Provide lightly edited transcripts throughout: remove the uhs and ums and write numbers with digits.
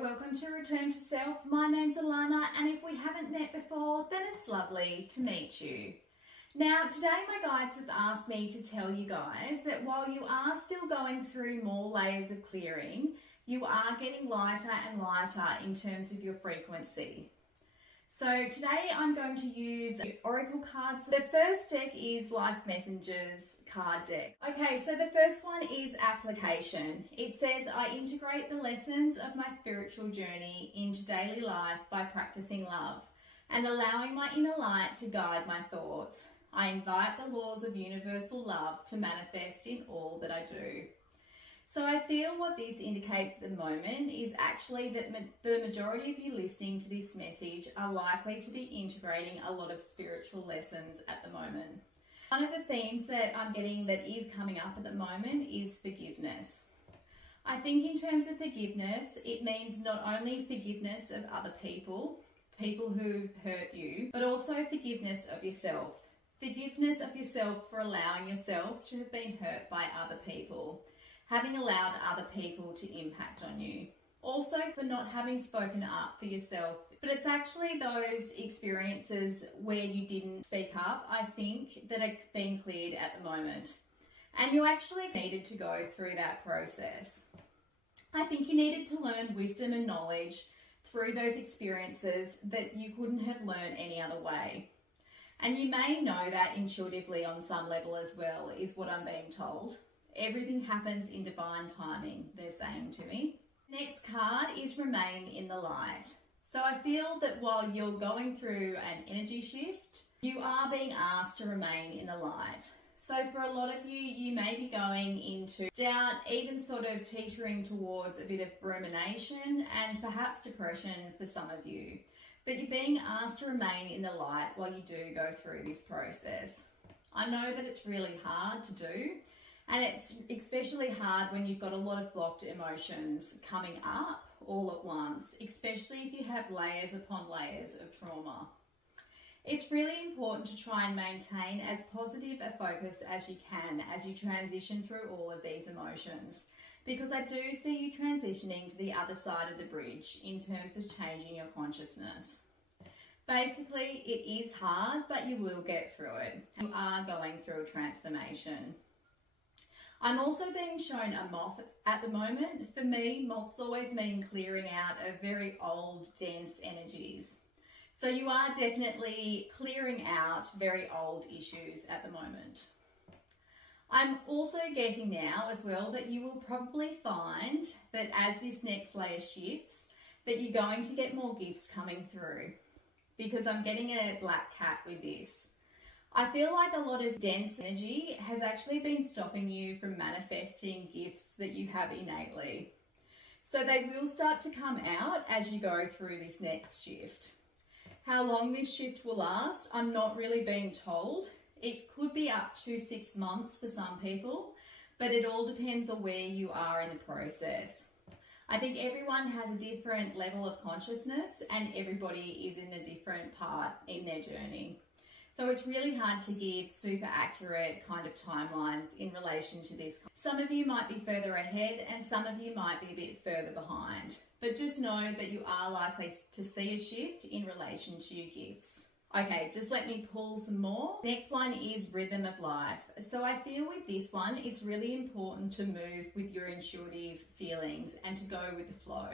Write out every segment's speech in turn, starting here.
welcome to Return to Self. My name's Alana, and if we haven't met before, then it's lovely to meet you. Now, today my guides have asked me to tell you guys that while you are still going through more layers of clearing, you are getting lighter and lighter in terms of your frequency. So today I'm going to use oracle cards. The first deck is Life Messengers card deck. Okay, so the first one is application. It says, I integrate the lessons of my spiritual journey into daily life by practicing love and allowing my inner light to guide my thoughts. I invite the laws of universal love to manifest in all that I do. So I feel what this indicates at the moment is actually that the majority of you listening to this message are likely to be integrating a lot of spiritual lessons at the moment. One of the themes that I'm getting that is coming up at the moment is forgiveness. I think in terms of forgiveness, it means not only forgiveness of other people who've hurt you, but also forgiveness of yourself. Forgiveness of yourself for allowing yourself to have been hurt by other people, having allowed other people to impact on you. Also for not having spoken up for yourself. But it's actually those experiences where you didn't speak up, I think, that are being cleared at the moment. And you actually needed to go through that process. I think you needed to learn wisdom and knowledge through those experiences that you couldn't have learned any other way. And you may know that intuitively on some level as well, is what I'm being told. Everything happens in divine timing, they're saying to me. Next card is Remain in the Light. So I feel that while you're going through an energy shift, you are being asked to remain in the light. So for a lot of you, you may be going into doubt, even sort of teetering towards a bit of rumination and perhaps depression for some of you. But you're being asked to remain in the light while you do go through this process. I know that it's really hard to do. And it's especially hard when you've got a lot of blocked emotions coming up all at once, especially if you have layers upon layers of trauma. It's really important to try and maintain as positive a focus as you can as you transition through all of these emotions, because I do see you transitioning to the other side of the bridge in terms of changing your consciousness. Basically, it is hard, but you will get through it. You are going through a transformation. I'm also being shown a moth at the moment. For me, moths always mean clearing out of very old, dense energies. So you are definitely clearing out very old issues at the moment. I'm also getting now as well that you will probably find that as this next layer shifts, that you're going to get more gifts coming through, because I'm getting a black cat with this. I feel like a lot of dense energy has actually been stopping you from manifesting gifts that you have innately. So they will start to come out as you go through this next shift. How long this shift will last, I'm not really being told. It could be up to 6 months for some people, but it all depends on where you are in the process. I think everyone has a different level of consciousness and everybody is in a different part in their journey. So it's really hard to give super accurate kind of timelines in relation to this. Some of you might be further ahead and some of you might be a bit further behind. But just know that you are likely to see a shift in relation to your gifts. Okay, just let me pull some more. Next one is Rhythm of Life. So I feel with this one, it's really important to move with your intuitive feelings and to go with the flow.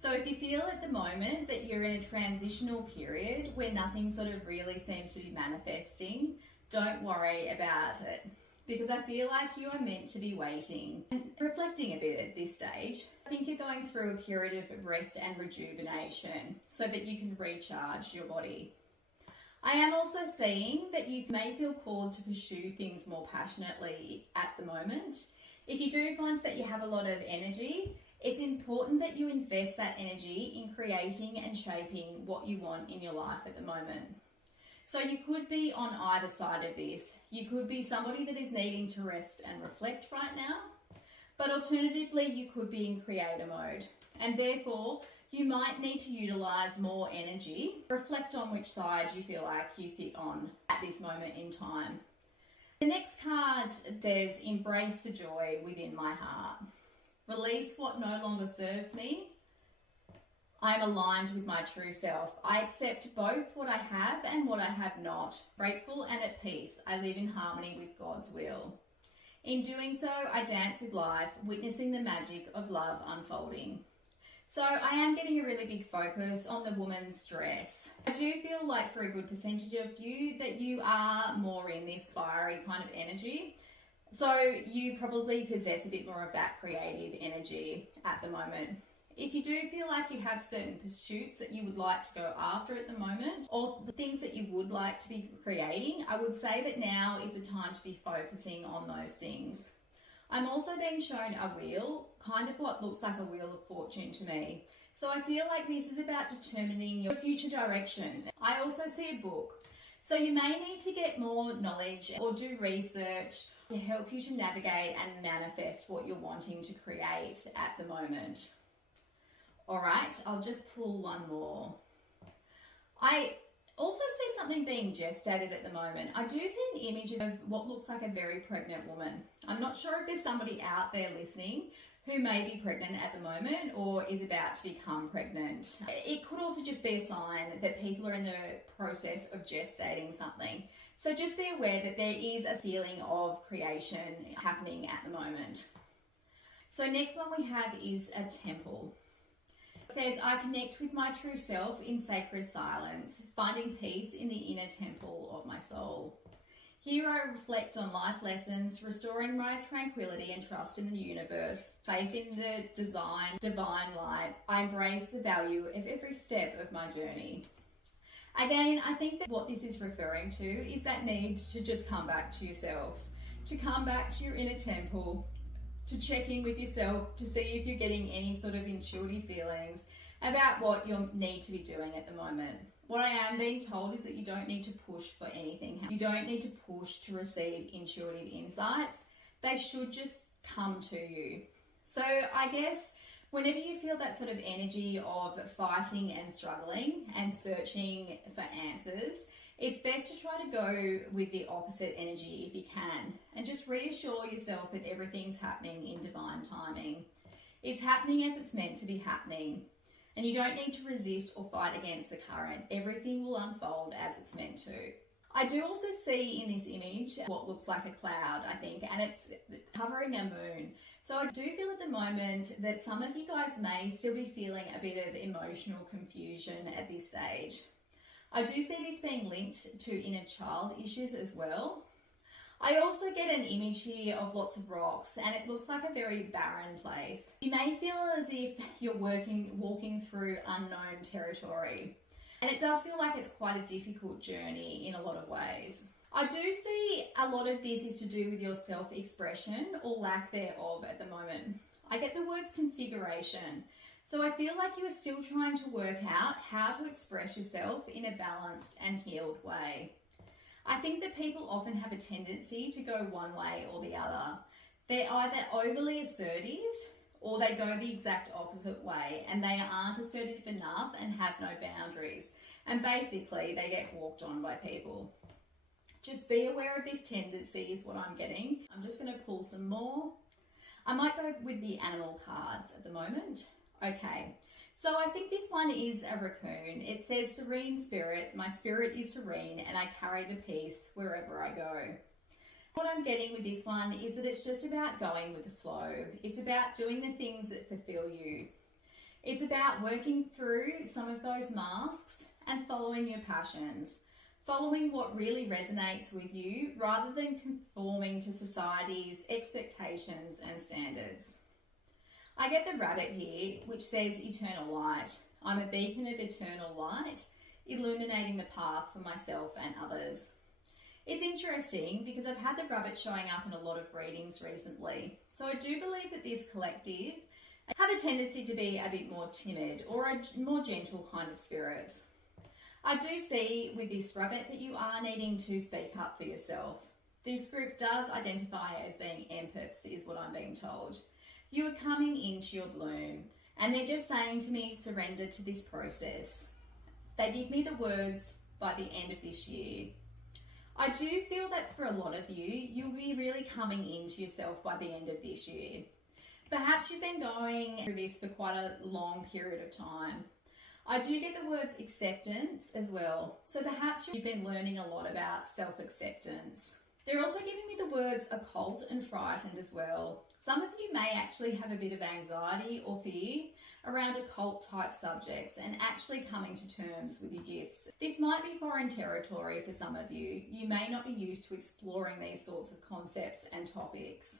So if you feel at the moment that you're in a transitional period where nothing sort of really seems to be manifesting, don't worry about it, because I feel like you are meant to be waiting and reflecting a bit at this stage. I think you're going through a period of rest and rejuvenation so that you can recharge your body. I am also seeing that you may feel called to pursue things more passionately at the moment. If you do find that you have a lot of energy, it's important that you invest that energy in creating and shaping what you want in your life at the moment. So you could be on either side of this. You could be somebody that is needing to rest and reflect right now, but alternatively, you could be in creator mode. And therefore, you might need to utilize more energy. Reflect on which side you feel like you fit on at this moment in time. The next card says, embrace the joy within my heart. Release what no longer serves me I am aligned with my true self. I accept both what I have and what I have not. Grateful and at peace, I live in harmony with God's will. In doing so, I dance with life, witnessing the magic of love unfolding. So I am getting a really big focus on the woman's dress. I do feel like for a good percentage of you that you are more in this fiery kind of energy. So you probably possess a bit more of that creative energy at the moment. If you do feel like you have certain pursuits that you would like to go after at the moment, or the things that you would like to be creating, I would say that now is the time to be focusing on those things. I'm also being shown a wheel, kind of what looks like a wheel of fortune to me. So I feel like this is about determining your future direction. I also see a book. So you may need to get more knowledge or do research to help you to navigate and manifest what you're wanting to create at the moment. All right, I'll just pull one more. I also see something being gestated at the moment. I do see an image of what looks like a very pregnant woman. I'm not sure if there's somebody out there listening who may be pregnant at the moment or is about to become pregnant. It could also just be a sign that people are in the process of gestating something. So just be aware that there is a feeling of creation happening at the moment. So next one we have is a temple. It says, I connect with my true self in sacred silence, finding peace in the inner temple of my soul. Here I reflect on life lessons, restoring my tranquility and trust in the universe, faith in the divine light. I embrace the value of every step of my journey. Again, I think that what this is referring to is that need to just come back to yourself, to come back to your inner temple, to check in with yourself to see if you're getting any sort of intuitive feelings about what you need to be doing at the moment. What I am being told is that you don't need to push for anything. You don't need to push to receive intuitive insights. They should just come to you. So I guess whenever you feel that sort of energy of fighting and struggling and searching for answers, it's best to try to go with the opposite energy if you can, and just reassure yourself that everything's happening in divine timing. It's happening as it's meant to be happening, and you don't need to resist or fight against the current. Everything will unfold as it's meant to. I do also see in this image what looks like a cloud, I think, and it's covering a moon. So I do feel at the moment that some of you guys may still be feeling a bit of emotional confusion at this stage. I do see this being linked to inner child issues as well. I also get an image here of lots of rocks, and it looks like a very barren place. You may feel as if you're walking through unknown territory, and it does feel like it's quite a difficult journey in a lot of ways. I do see a lot of this is to do with your self-expression or lack thereof at the moment. I get the words configuration. So I feel like you are still trying to work out how to express yourself in a balanced and healed way. I think that people often have a tendency to go one way or the other. They're either overly assertive or they go the exact opposite way, and they aren't assertive enough and have no boundaries. And basically they get walked on by people. Just be aware of this tendency is what I'm getting. I'm just going to pull some more. I might go with the animal cards at the moment. Okay, so I think this one is a raccoon. It says, serene spirit, my spirit is serene and I carry the peace wherever I go. What I'm getting with this one is that it's just about going with the flow. It's about doing the things that fulfill you. It's about working through some of those masks and following your passions, following what really resonates with you rather than conforming to society's expectations and standards. I get the rabbit here, which says eternal light. I'm a beacon of eternal light, illuminating the path for myself and others. It's interesting because I've had the rabbit showing up in a lot of readings recently. So I do believe that this collective have a tendency to be a bit more timid or a more gentle kind of spirits. I do see with this rabbit that you are needing to speak up for yourself. This group does identify as being empaths, is what I'm being told. You are coming into your bloom, and they're just saying to me, surrender to this process. They give me the words, by the end of this year. I do feel that for a lot of you, you'll be really coming into yourself by the end of this year. Perhaps you've been going through this for quite a long period of time. I do get the words acceptance as well. So perhaps you've been learning a lot about self-acceptance. They're also giving me the words occult and frightened as well. Some of you may actually have a bit of anxiety or fear around occult type subjects and actually coming to terms with your gifts. This might be foreign territory for some of you. You may not be used to exploring these sorts of concepts and topics.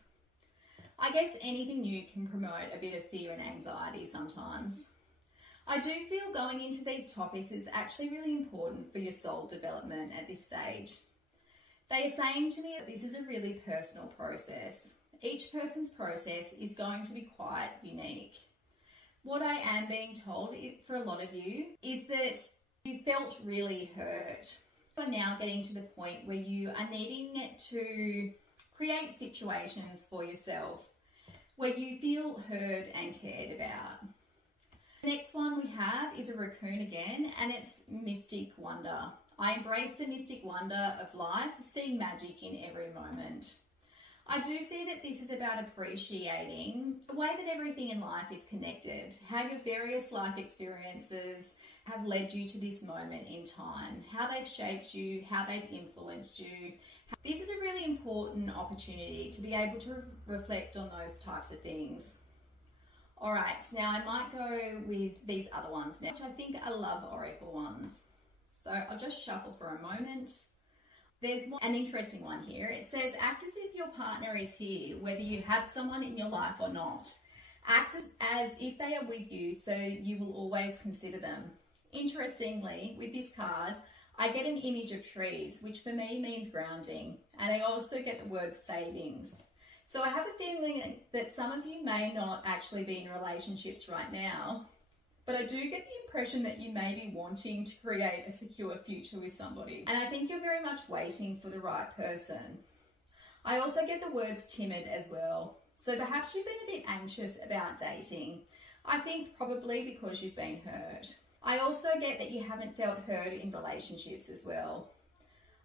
I guess anything new can promote a bit of fear and anxiety sometimes. I do feel going into these topics is actually really important for your soul development at this stage. They are saying to me that this is a really personal process. Each person's process is going to be quite unique. What I am being told for a lot of you is that you felt really hurt. You are now getting to the point where you are needing to create situations for yourself where you feel heard and cared about. The next one we have is a raccoon again, and it's mystic wonder. I embrace the mystic wonder of life, seeing magic in every moment. I do see that this is about appreciating the way that everything in life is connected, how your various life experiences have led you to this moment in time, how they've shaped you, how they've influenced you. This is a really important opportunity to be able to reflect on those types of things. All right, now I might go with these other ones now, which I think I love oracle ones. So I'll just shuffle for a moment. There's an interesting one here. It says, act as if your partner is here, whether you have someone in your life or not. Act as if they are with you, so you will always consider them. Interestingly, with this card, I get an image of trees, which for me means grounding, and I also get the word savings. So I have a feeling that some of you may not actually be in relationships right now, but I do get the impression that you may be wanting to create a secure future with somebody. And I think you're very much waiting for the right person. I also get the words timid as well. So perhaps you've been a bit anxious about dating. I think probably because you've been hurt. I also get that you haven't felt heard in relationships as well.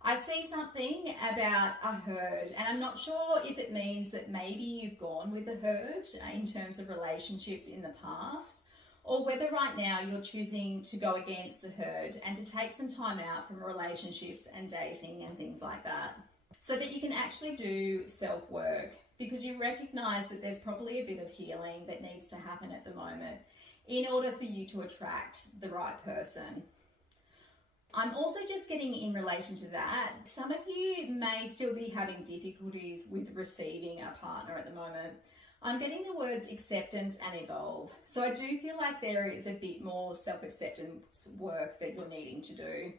I see something about a herd, and I'm not sure if it means that maybe you've gone with the herd in terms of relationships in the past, or whether right now you're choosing to go against the herd and to take some time out from relationships and dating and things like that, so that you can actually do self-work, because you recognize that there's probably a bit of healing that needs to happen at the moment in order for you to attract the right person. I'm also just getting in relation to that, some of you may still be having difficulties with receiving a partner at the moment. I'm getting the words acceptance and evolve. So I do feel like there is a bit more self-acceptance work that you're needing to do.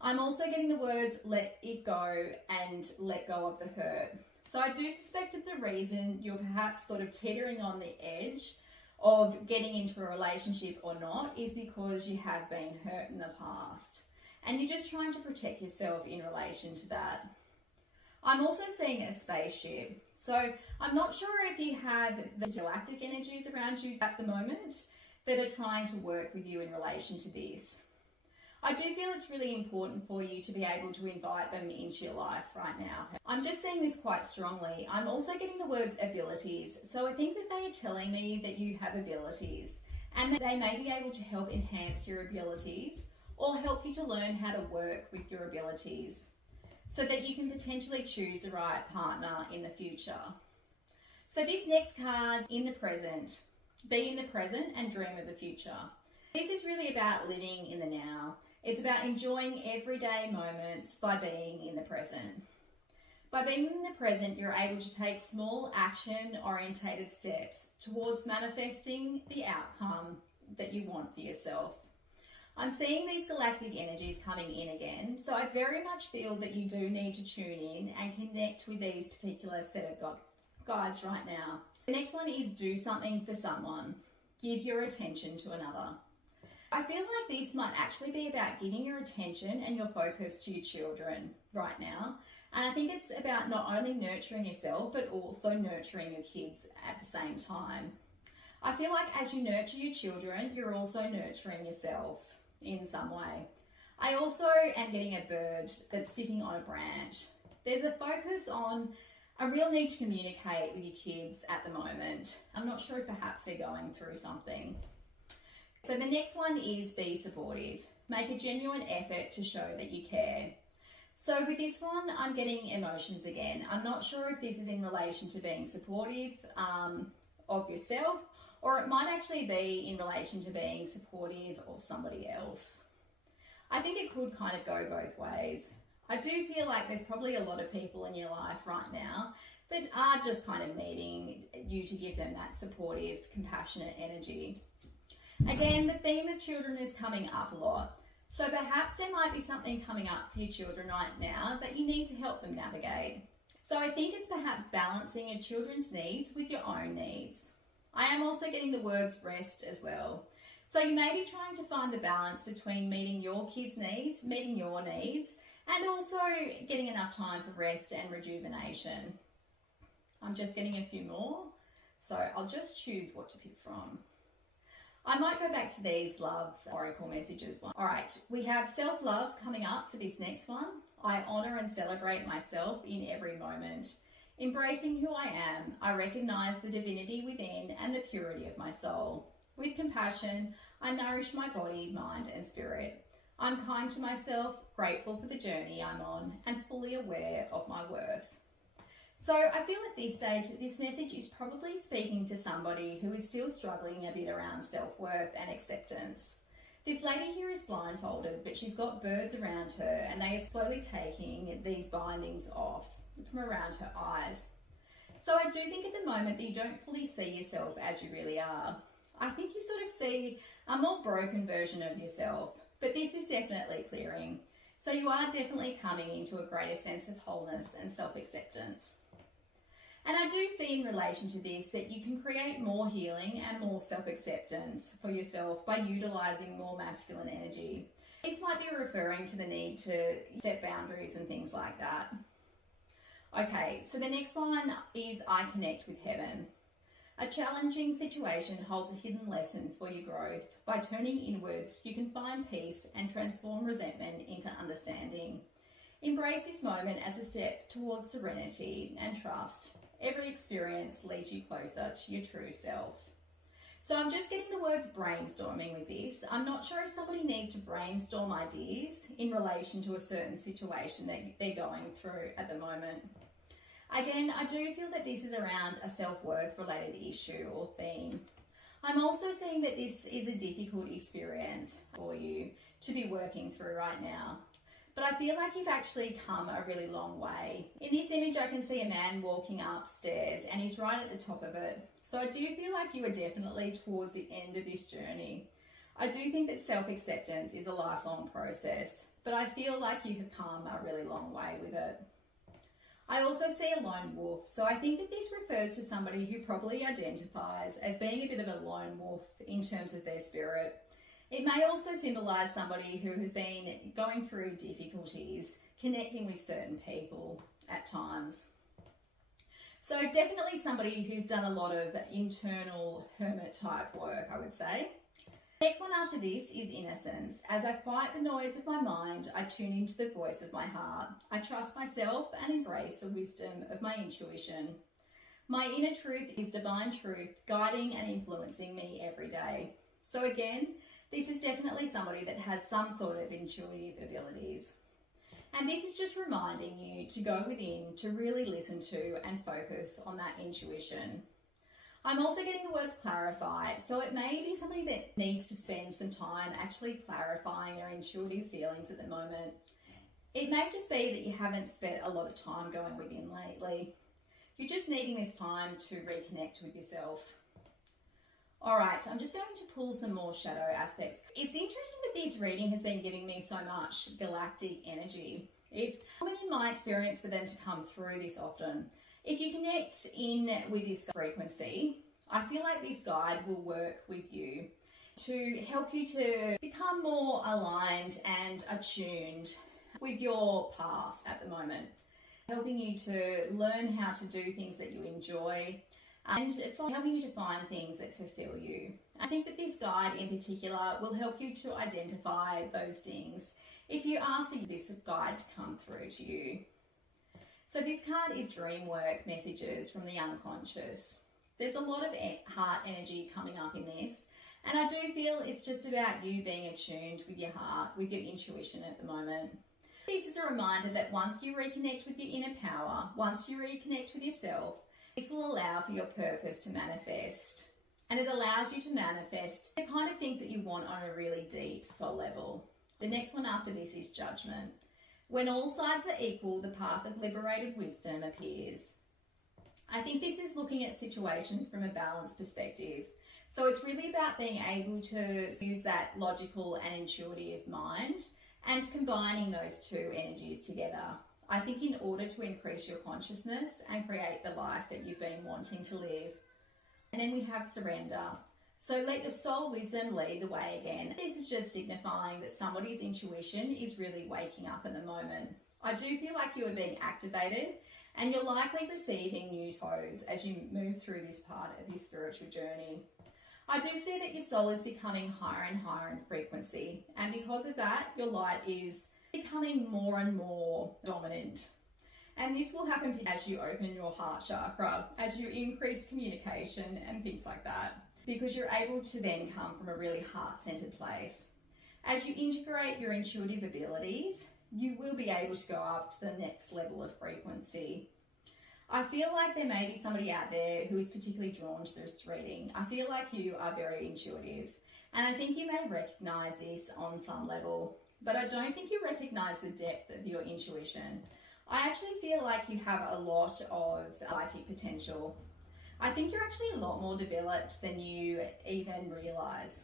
I'm also getting the words let it go and let go of the hurt. So I do suspect that the reason you're perhaps sort of teetering on the edge of getting into a relationship or not is because you have been hurt in the past and you're just trying to protect yourself in relation to that. I'm also seeing a spaceship. So I'm not sure if you have the galactic energies around you at the moment that are trying to work with you in relation to this. I do feel it's really important for you to be able to invite them into your life right now. I'm just seeing this quite strongly. I'm also getting the words abilities. So I think that they are telling me that you have abilities and that they may be able to help enhance your abilities or help you to learn how to work with your abilities so that you can potentially choose the right partner in the future. So this next card, in the present, be in the present and dream of the future. This is really about living in the now. It's about enjoying everyday moments by being in the present. By being in the present, you're able to take small action-orientated steps towards manifesting the outcome that you want for yourself. I'm seeing these galactic energies coming in again, so I very much feel that you do need to tune in and connect with these particular set of guides right now. The next one is do something for someone. Give your attention to another. I feel like this might actually be about giving your attention and your focus to your children right now. And I think it's about not only nurturing yourself, but also nurturing your kids at the same time. I feel like as you nurture your children, you're also nurturing yourself in some way. I also am getting a bird that's sitting on a branch. There's a focus on a real need to communicate with your kids at the moment. I'm not sure if perhaps they're going through something. So the next one is be supportive. Make a genuine effort to show that you care. So with this one, I'm getting emotions again. I'm not sure if this is in relation to being supportive of yourself, or it might actually be in relation to being supportive of somebody else. I think it could kind of go both ways. I do feel like there's probably a lot of people in your life right now that are just kind of needing you to give them that supportive, compassionate energy. Again, the theme of children is coming up a lot. So perhaps there might be something coming up for your children right now that you need to help them navigate. So I think it's perhaps balancing your children's needs with your own needs. I am also getting the words rest as well. So you may be trying to find the balance between meeting your kids' needs, meeting your needs, and also getting enough time for rest and rejuvenation. I'm just getting a few more, so I'll just choose what to pick from. I might go back to these love oracle messages. All right, we have self-love coming up for this next one. I honour and celebrate myself in every moment. Embracing who I am, I recognise the divinity within and the purity of my soul. With compassion, I nourish my body, mind and spirit. I'm kind to myself, grateful for the journey I'm on, and fully aware of my worth. So I feel at this stage that this message is probably speaking to somebody who is still struggling a bit around self-worth and acceptance. This lady here is blindfolded, but she's got birds around her and they are slowly taking these bindings off from around her eyes. So I do think at the moment that you don't fully see yourself as you really are. I think you sort of see a more broken version of yourself, but this is definitely clearing. So you are definitely coming into a greater sense of wholeness and self-acceptance. And I do see in relation to this that you can create more healing and more self-acceptance for yourself by utilising more masculine energy. This might be referring to the need to set boundaries and things like that. Okay, so the next one is I connect with heaven. A challenging situation holds a hidden lesson for your growth. By turning inwards, you can find peace and transform resentment into understanding. Embrace this moment as a step towards serenity and trust. Every experience leads you closer to your true self. So I'm just getting the words brainstorming with this. I'm not sure if somebody needs to brainstorm ideas in relation to a certain situation that they're going through at the moment. Again, I do feel that this is around a self-worth related issue or theme. I'm also seeing that this is a difficult experience for you to be working through right now. But I feel like you've actually come a really long way. In this image, I can see a man walking upstairs and he's right at the top of it. So I do feel like you are definitely towards the end of this journey. I do think that self-acceptance is a lifelong process, but I feel like you have come a really long way with it. I also see a lone wolf, so I think that this refers to somebody who probably identifies as being a bit of a lone wolf in terms of their spirit. It may also symbolise somebody who has been going through difficulties, connecting with certain people at times. So definitely somebody who's done a lot of internal hermit type work, I would say. Next one after this is innocence. As I quiet the noise of my mind, I tune into the voice of my heart. I trust myself and embrace the wisdom of my intuition. My inner truth is divine truth, guiding and influencing me every day. So again, this is definitely somebody that has some sort of intuitive abilities. And this is just reminding you to go within, to really listen to and focus on that intuition. I'm also getting the words clarify, so it may be somebody that needs to spend some time actually clarifying their intuitive feelings at the moment. It may just be that you haven't spent a lot of time going within lately. You're just needing this time to reconnect with yourself. All right, I'm just going to pull some more shadow aspects. It's interesting that this reading has been giving me so much galactic energy. It's common in my experience for them to come through this often. If you connect in with this frequency, I feel like this guide will work with you to help you to become more aligned and attuned with your path at the moment, helping you to learn how to do things that you enjoy and helping you to find things that fulfill you. I think that this guide in particular will help you to identify those things if you ask this guide to come through to you. So this card is dream work messages from the unconscious. There's a lot of heart energy coming up in this, And I do feel it's just about you being attuned with your heart, with your intuition at the moment. This is a reminder that once you reconnect with your inner power, once you reconnect with yourself, this will allow for your purpose to manifest. And it allows you to manifest the kind of things that you want on a really deep soul level. The next one after this is judgment. When all sides are equal, the path of liberated wisdom appears. I think this is looking at situations from a balanced perspective. So it's really about being able to use that logical and intuitive mind and combining those two energies together. I think in order to increase your consciousness and create the life that you've been wanting to live. And then we have surrender. So let your soul wisdom lead the way again. This is just signifying that somebody's intuition is really waking up at the moment. I do feel like you are being activated and you're likely receiving new codes as you move through this part of your spiritual journey. I do see that your soul is becoming higher and higher in frequency, and because of that, your light is becoming more and more dominant. And this will happen as you open your heart chakra, as you increase communication and things like that, because you're able to then come from a really heart-centered place. As you integrate your intuitive abilities, you will be able to go up to the next level of frequency. I feel like there may be somebody out there who is particularly drawn to this reading. I feel like you are very intuitive, and I think you may recognize this on some level, but I don't think you recognize the depth of your intuition. I actually feel like you have a lot of psychic potential. I think you're actually a lot more developed than you even realize.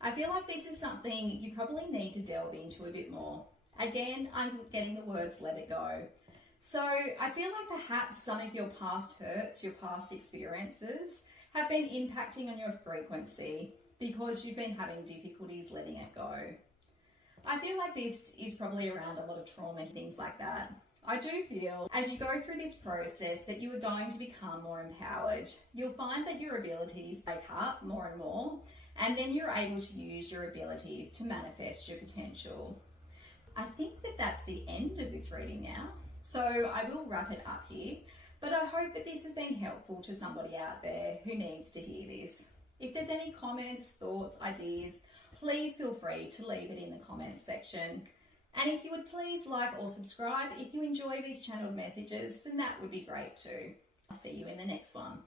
I feel like this is something you probably need to delve into a bit more. Again, I'm getting the words let it go. So I feel like perhaps some of your past hurts, your past experiences have been impacting on your frequency because you've been having difficulties letting it go. I feel like this is probably around a lot of trauma, things like that. I do feel as you go through this process that you are going to become more empowered. You'll find that your abilities wake up more and more, and then you're able to use your abilities to manifest your potential. I think that that's the end of this reading now. So I will wrap it up here, but I hope that this has been helpful to somebody out there who needs to hear this. If there's any comments, thoughts, ideas, please feel free to leave it in the comments section. And if you would please like or subscribe if you enjoy these channeled messages, then that would be great too. I'll see you in the next one.